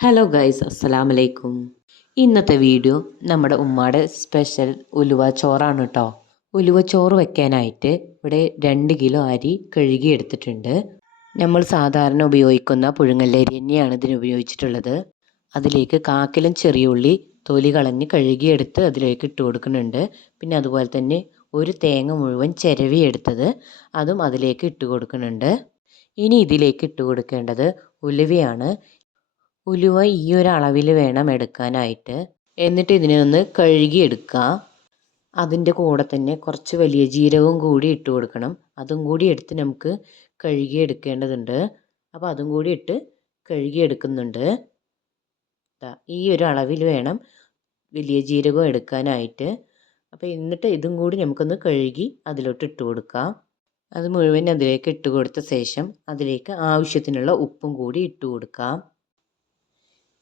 Hello guys അസ്സലാം അലൈക്കും ഇന്നത്തെ വീഡിയോ നമ്മുടെ ഉമ്മയുടെ സ്പെഷ്യൽ ഉലുവ ചോറാണ് കേട്ടോ ഉലുവ ചോറ് വെക്കാനായിട്ട് ഇവിടെ രണ്ട് കിലോ അരി കഴുകി എടുത്തിട്ടുണ്ട്. നമ്മൾ സാധാരണ ഉപയോഗിക്കുന്ന പുഴുങ്ങല്ലരി തന്നെയാണ് ഇതിന് ഉപയോഗിച്ചിട്ടുള്ളത്. അതിലേക്ക് കാക്കിലും ചെറിയ ഉള്ളി തൊലി കളഞ്ഞ് കഴുകിയെടുത്ത് അതിലേക്ക് ഇട്ട് കൊടുക്കുന്നുണ്ട്. പിന്നെ അതുപോലെ തന്നെ ഒരു തേങ്ങ മുഴുവൻ ചിരവി എടുത്തത് അതും അതിലേക്ക് ഇട്ട് കൊടുക്കുന്നുണ്ട്. ഇനി ഇതിലേക്ക് ഇട്ട് കൊടുക്കേണ്ടത് ഉലുവയാണ്. ഉലുവ ഈ ഒരു അളവിൽ വേണം എടുക്കാനായിട്ട്. എന്നിട്ട് ഇതിനെ ഒന്ന് കഴുകി എടുക്കുക അതിന്റെ കൂടെ തന്നെ കുറച്ച് വലിയ ജീരകവും കൂടി ഇട്ട് കൊടുക്കണം. അതും കൂടി എടുത്ത് നമുക്ക് കഴുകി എടുക്കേണ്ടതുണ്ട് അപ്പോൾ അതും കൂടി ഇട്ട് കഴുകി എടുക്കുന്നുണ്ട് ദാ ഈ ഒരു അളവിൽ വേണം വലിയ ജീരകം എടുക്കാനായിട്ട്. അപ്പോൾ എന്നിട്ട് ഇതും കൂടി നമുക്കൊന്ന് കഴുകി അതിലോട്ട് ഇട്ട് കൊടുക്കാം. അത് മുഴുവൻ അതിലേക്ക് ഇട്ട് കൊടുത്ത ശേഷം അതിലേക്ക് ആവശ്യത്തിനുള്ള ഉപ്പും കൂടി ഇട്ട് കൊടുക്കാം.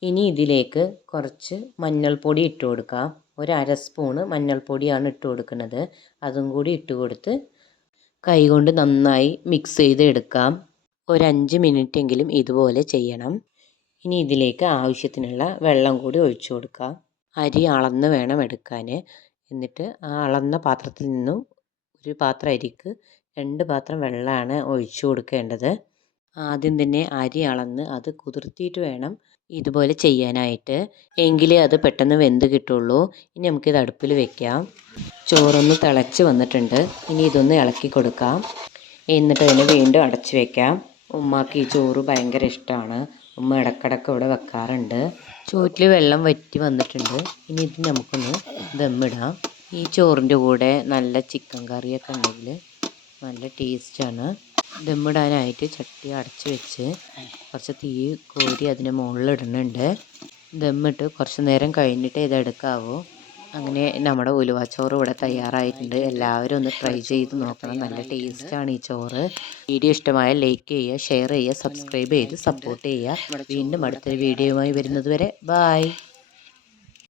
ഇനി ഇതിലേക്ക് കുറച്ച് മഞ്ഞൾപ്പൊടി ഇട്ട് കൊടുക്കാം. ഒരു അര സ്പൂണ് മഞ്ഞൾപ്പൊടിയാണ് ഇട്ട് കൊടുക്കുന്നത്. അതും കൂടി ഇട്ട് കൊടുത്ത് കൈകൊണ്ട് നന്നായി മിക്സ് ചെയ്ത് എടുക്കാം. ഒരു അഞ്ച് മിനിറ്റ് എങ്കിലും ഇതുപോലെ ചെയ്യണം. ഇനി ഇതിലേക്ക് ആവശ്യത്തിനുള്ള വെള്ളം കൂടി ഒഴിച്ചു കൊടുക്കാം. അരി അളന്ന് വേണം എടുക്കാൻ. എന്നിട്ട് ആ അളന്ന പാത്രത്തിൽ നിന്നും ഒരു പാത്രം അരിക്ക് രണ്ട് പാത്രം വെള്ളമാണ് ഒഴിച്ചു കൊടുക്കേണ്ടത്. ആദ്യം തന്നെ അരി അളന്ന് അത് കുതിർത്തിയിട്ട് വേണം ഇതുപോലെ ചെയ്യാനായിട്ട്. എങ്കിലേ അത് പെട്ടെന്ന് വെന്ത് കിട്ടുള്ളൂ. ഇനി നമുക്കിത് അടുപ്പിൽ വെക്കാം. ചോറൊന്ന് തിളച്ച് വന്നിട്ടുണ്ട്. ഇനി ഇതൊന്ന് ഇളക്കി കൊടുക്കാം. എന്നിട്ട് അതിനെ വീണ്ടും അടച്ച് വെക്കാം. ഉമ്മാക്ക് ഈ ചോറ് ഭയങ്കര ഇഷ്ടമാണ് ഉമ്മ ഇടക്കിടക്ക് ഇവിടെ വെക്കാറുണ്ട്. ചോറ്റിൽ വെള്ളം വറ്റി വന്നിട്ടുണ്ട്. ഇനി ഇത് നമുക്കൊന്ന് ദമ്മിടാം ഈ ചോറിന്റെ കൂടെ നല്ല ചിക്കൻ കറിയൊക്കെ ഉണ്ടെങ്കിൽ നല്ല ടേസ്റ്റാണ്. ദമ്മിടാനായിട്ട് ചട്ടി അടച്ച് വെച്ച് കുറച്ച് തീ കോരി അതിന് മുകളിൽ ഇടുന്നുണ്ട് ദമ്മിട്ട് കുറച്ച് നേരം കഴിഞ്ഞിട്ട് ഇത് എടുക്കാവൂ. അങ്ങനെ നമ്മുടെ ഉലുവച്ചോറ് ഇവിടെ തയ്യാറായിട്ടുണ്ട്. എല്ലാവരും ഒന്ന് ട്രൈ ചെയ്ത് നോക്കണം. നല്ല ടേസ്റ്റാണ് ഈ ചോറ്. വീഡിയോ ഇഷ്ടമായ ലൈക്ക് ചെയ്യുക ഷെയർ ചെയ്യുക സബ്സ്ക്രൈബ് ചെയ്ത് സപ്പോർട്ട് ചെയ്യുക. വീണ്ടും അടുത്തൊരു വീഡിയോയുമായി വരുന്നത് വരെ. ബായ്